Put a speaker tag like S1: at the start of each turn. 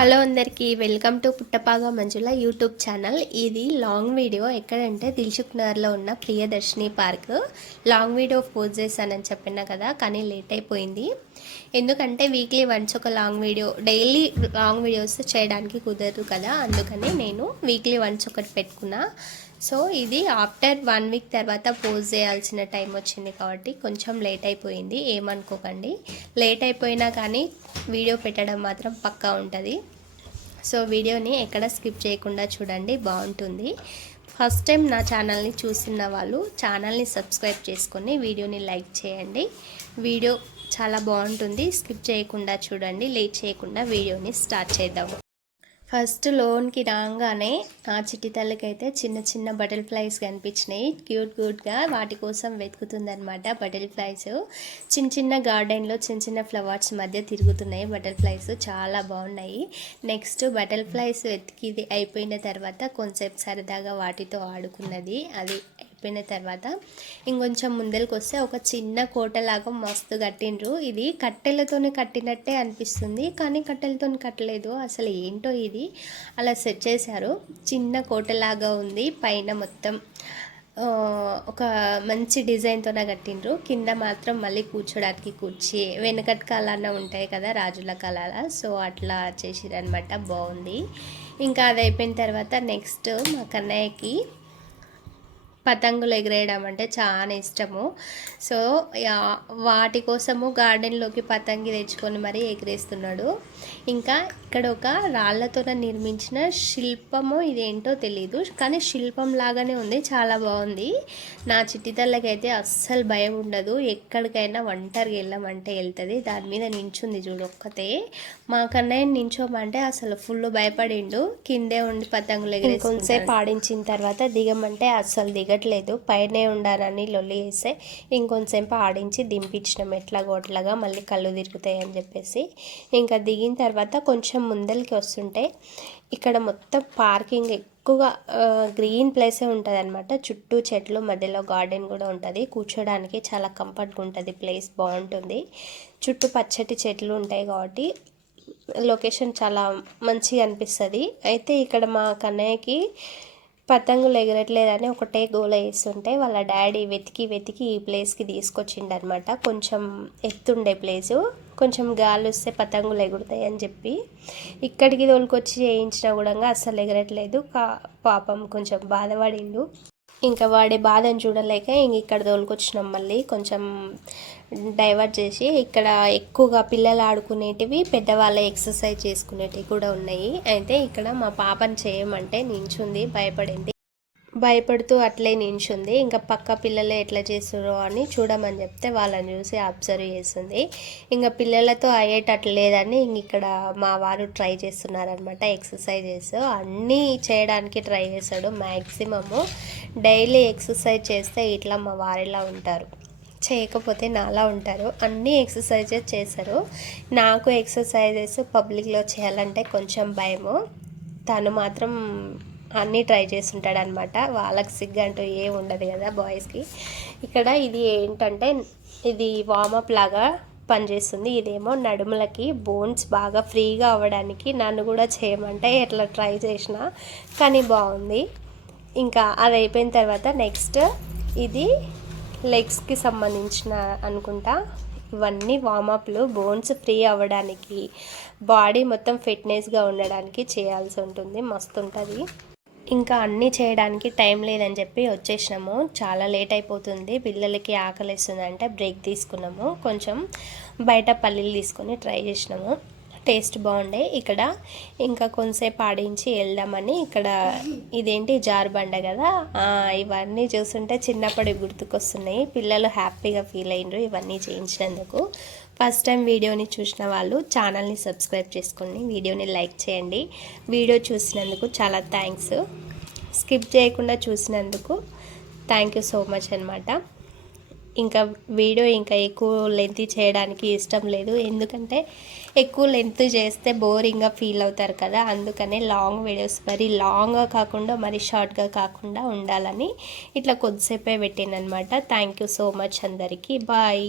S1: Hello అందరికీ welcome to Puttapaga Manjula YouTube channel. ఇది long video. ఎక్కడంటే దిల్షుక్ నగర్లో ఉన్న Priyadarshini park. Long video post చేశానని చెప్పిన కదా కానీ లేట్ అయిపోయింది. ఎందుకంటే వీక్లీ వన్స్ ఒక long video daily long videos చేయడానికి కుదరదు కదా అందుకని నేను వీక్లీ వన్స్ ఒకటి పెట్టుకున్నా. సో ఇది ఆఫ్టర్ వన్ వీక్ తర్వాత పోజ్ చేయాల్సిన టైం వచ్చింది కాబట్టి కొంచెం లేట్ అయిపోయింది ఏమనుకోకండి. లేట్ అయిపోయినా కానీ వీడియో పెట్టడం మాత్రం పక్కా ఉంటుంది. సో వీడియోని ఎక్కడ స్కిప్ చేయకుండా చూడండి బాగుంటుంది. ఫస్ట్ టైం నా ఛానల్ని చూస్తున్న వాళ్ళు ఛానల్ని సబ్స్క్రైబ్ చేసుకొని వీడియోని లైక్ చేయండి. వీడియో చాలా బాగుంటుంది స్కిప్ చేయకుండా చూడండి లేట్ చేయకుండా వీడియోని స్టార్ట్ చేద్దాము ఫస్ట్ లోన్కి రాగానే నా చిట్టి తల్లికైతే చిన్న చిన్న బటర్ఫ్లైస్ కనిపించినాయి. క్యూట్ క్యూట్గా వాటి కోసం వెతుకుతుందనమాట బటర్ఫ్లైస్. చిన్న చిన్న గార్డెన్లో చిన్న చిన్న ఫ్లవర్స్ మధ్య తిరుగుతున్నాయి బటర్ఫ్లైస్. చాలా బాగున్నాయి. నెక్స్ట్ బటర్ఫ్లైస్ వెతికిది అయిపోయిన తర్వాత కొంచెం సరదాగా వాటితో ఆడుకున్నది. అది అయిపోయిన తర్వాత ఇంకొంచెం ముందరికి వస్తే ఒక చిన్న కోటలాగా మస్తు కట్టిండ్రు. ఇది కట్టెలతోనే కట్టినట్టే అనిపిస్తుంది కానీ కట్టెలతో కట్టలేదు. అసలు ఏంటో ఇది? అలా సెట్ చేశారు. చిన్న కోటలాగా ఉంది. పైన మొత్తం ఒక మంచి డిజైన్తోనే కట్టిండ్రు. కింద మాత్రం మళ్ళీ కూర్చోడానికి కూర్చి వెనకటి కాలాన ఉంటాయి కదా రాజుల కాలాల. సో అట్లా చేసిరనమాట బాగుంది. ఇంకా అది అయిపోయిన తర్వాత నెక్స్ట్ మా కన్నయ్యకి పతంగులు ఎగరేయడం అంటే చాలా ఇష్టము. సో వాటి కోసము గార్డెన్లోకి పతంగి తెచ్చుకొని మరీ ఎగరేస్తున్నాడు. ఇంకా ఇక్కడ ఒక రాళ్ళతో నిర్మించిన శిల్పము ఇదేంటో తెలియదు కానీ శిల్పం లాగానే ఉంది చాలా బాగుంది. నా చిట్టితల్లకైతే అస్సలు భయం ఉండదు. ఎక్కడికైనా ఒంటరిగా వెళ్ళమంటే వెళ్తుంది. దాని మీద నించుంది చూడు ఒక్కతే. మా కన్నయ్య నించోమంటే అసలు ఫుల్ భయపడిండు. కిందే ఉండి పతంగులు ఎగరేసి కొంతసేపు ఆడించిన తర్వాత దిగమంటే అస్సలు దిగ దిగట్లేదు. పైనే ఉండాలని లొల్లి వేస్తే ఇంకొంచెంసేపు ఆడించి దింపించినాం. ఎట్లాగో అట్లాగా మళ్ళీ కళ్ళు తిరుగుతాయి అని చెప్పేసి. ఇంకా దిగిన తర్వాత కొంచెం ముందరికి వస్తుంటే ఇక్కడ మొత్తం పార్కింగ్ ఎక్కువగా గ్రీన్ ప్లేసే ఉంటుంది అనమాట చుట్టూ చెట్లు మధ్యలో గార్డెన్ కూడా ఉంటుంది. కూర్చోడానికి చాలా కంఫర్ట్గా ఉంటుంది. ప్లేస్ బాగుంటుంది. చుట్టూ పచ్చటి చెట్లు ఉంటాయి కాబట్టి లొకేషన్ చాలా మంచిగా అనిపిస్తుంది. అయితే ఇక్కడ మా కన్నయ్యకి పతంగులు ఎగరట్లేదని ఒకటే గోల వేస్తుంటే వాళ్ళ డాడీ వెతికి వెతికి ఈ ప్లేస్కి తీసుకొచ్చిండనమాట. కొంచెం ఎత్తుండే ప్లేసు. కొంచెం గాలి వస్తే పతంగులు ఎగురుతాయి అని చెప్పి ఇక్కడికి తోలుకొచ్చి చేయించినా కూడా అస్సలు ఎగరట్లేదు. కా పాపం కొంచెం బాధపడిండు. ఇంకా వాడి బాధను చూడలేక ఇంక ఇక్కడ తోలుకొచ్చినాం మళ్ళీ. కొంచెం డైవర్ట్ చేసి ఇక్కడ ఎక్కువగా పిల్లలు ఆడుకునేటివి పెద్దవాళ్ళ ఎక్సర్సైజ్ చేసుకునేటివి కూడా ఉన్నాయి. అయితే ఇక్కడ మా పాపని చేయమంటే నించుంది భయపడింది. భయపడుతూ అట్లే నించుంది. ఇంకా పక్క పిల్లలు ఎట్లా చేస్తారో అని చూడమని చెప్తే వాళ్ళని చూసి అబ్జర్వ్ చేస్తుంది. ఇంకా పిల్లలతో అయ్యేటట్లు లేదని ఇక్కడ మా వారు ట్రై చేస్తున్నారనమాట ఎక్సర్సైజెస్. అన్నీ చేయడానికి ట్రై చేస్తాడు. మ్యాక్సిమము డైలీ ఎక్సర్సైజ్ చేస్తే ఇట్లా మా వారిలా ఉంటారు. చేయకపోతే నాలా ఉంటారు. అన్నీ ఎక్సర్సైజెస్ చేశారు నాకు ఎక్సర్సైజెస్ పబ్లిక్లో చేయాలంటే కొంచెం భయము. తను మాత్రం అన్నీ ట్రై చేస్తుంటాడు అనమాట వాళ్ళకి సిగ్గు అంటూ ఏం ఉండదు కదా బాయ్స్కి. ఇక్కడ ఇది ఏంటంటే ఇది వార్మప్ లాగా పనిచేస్తుంది. ఇదేమో నడుములకి బోన్స్ బాగా ఫ్రీగా అవ్వడానికి నన్ను కూడా చేయమంటే ఎట్లా ట్రై చేసిన కానీ బాగుంది. ఇంకా అది అయిపోయిన తర్వాత నెక్స్ట్ ఇది లెగ్స్కి సంబంధించిన అనుకుంటా. ఇవన్నీ వార్మప్లు బోన్స్ ఫ్రీ అవ్వడానికి బాడీ మొత్తం ఫిట్నెస్గా ఉండడానికి చేయాల్సి ఉంటుంది. మస్తు ఉంటుంది. ఇంకా అన్నీ చేయడానికి టైం లేదని చెప్పి వచ్చేసినాము. చాలా లేట్ అయిపోతుంది. పిల్లలకి ఆకలిస్తుంది అంటే బ్రేక్ తీసుకున్నాము. కొంచెం బయట పల్లీలు తీసుకొని ట్రై చేసినాము. టేస్ట్ బాగుండే. ఇక్కడ ఇంకా కొంతసేపు ఆడించి వెళ్దామని ఇక్కడ ఇదేంటి జారుబండ కదా? ఇవన్నీ చూస్తుంటే చిన్నప్పటి గుర్తుకొస్తున్నాయి. పిల్లలు హ్యాపీగా ఫీల్ అయినరు ఇవన్నీ చేయించినందుకు. ఫస్ట్ టైం వీడియోని చూసిన వాళ్ళు ఛానల్ని సబ్స్క్రైబ్ చేసుకోండి వీడియోని లైక్ చేయండి. వీడియో చూసినందుకు చాలా థ్యాంక్స్. స్కిప్ చేయకుండా చూసినందుకు థ్యాంక్ యూ సో మచ్ అనమాట ఇంకా వీడియో ఇంకా ఎక్కువ లెంత్ చేయడానికి ఇష్టం లేదు. ఎందుకంటే ఎక్కువ లెంత్ చేస్తే బోరింగ్గా ఫీల్ అవుతారు కదా. అందుకనే లాంగ్ వీడియోస్ మరి లాంగ్గా కాకుండా మరి షార్ట్గా కాకుండా ఉండాలని ఇట్లా కొద్దిసేపే పెట్టాను అనమాట థ్యాంక్ యూ సో మచ్ అందరికీ. బాయ్